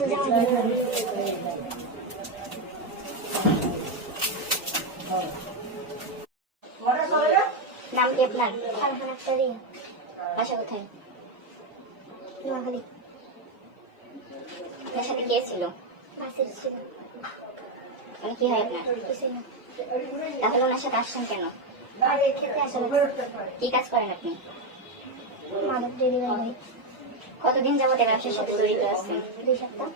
নাম কি আপনার? ফারহানা আক্তার। বাসা কোথায়? নোয়াখালী। আপনার সাথে কে ছিল? মাসির ছিল। মানে কি হয় আপনার? তাহলে ওনার সাথে আসছেন কেন? খেতে আসেন। কি কাজ করেন আপনি? মানব ডেলিভারি। কতদিন যাবত এই ব্যবসার সাথে জড়িত আছেন? 2 সপ্তাহ।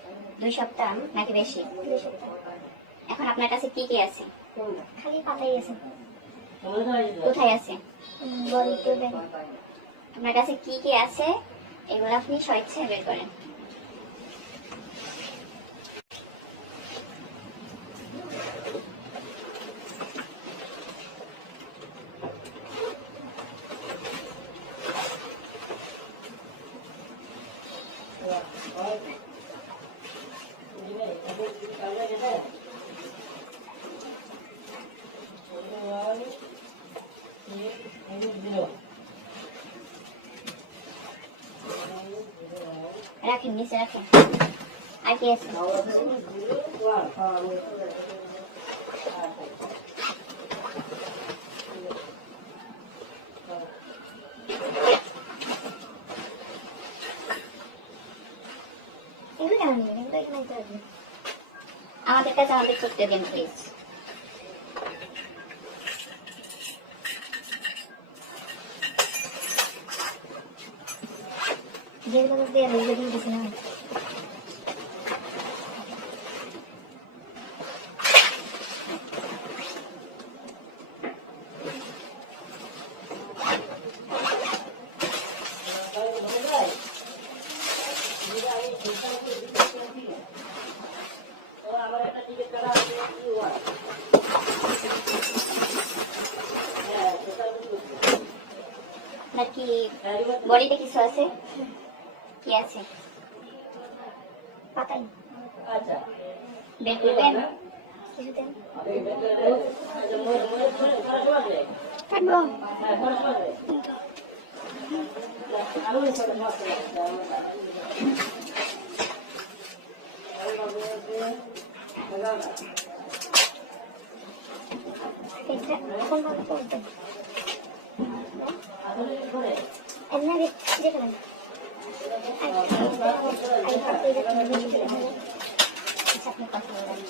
2 সপ্তাহ নাকি বেশি? 2 সপ্তাহ। এখন আপনার কাছে কি কি আছে? খালি পাতাই আছে। কোথায় আছে? বড়িতে দেন। আপনার কাছে কি কি আছে এগুলো আপনি স্বেচ্ছায় বের করেন। রাখেন, নিচে রাখেন। আর কি আছে? আমাদের কাছে আমাদের করতে দেন প্লিজ। যেগুলো দিয়ে রেখে দিয়েছি না। নাকি বডিতে কিছু আছে? কি আছে? পাতাই। আচ্ছা, বের করবেন? কিছু দেন। কাটবো। এটা কোন ভাবে করতে? এমনি দেখে নেন। আপনি কথা বলেন।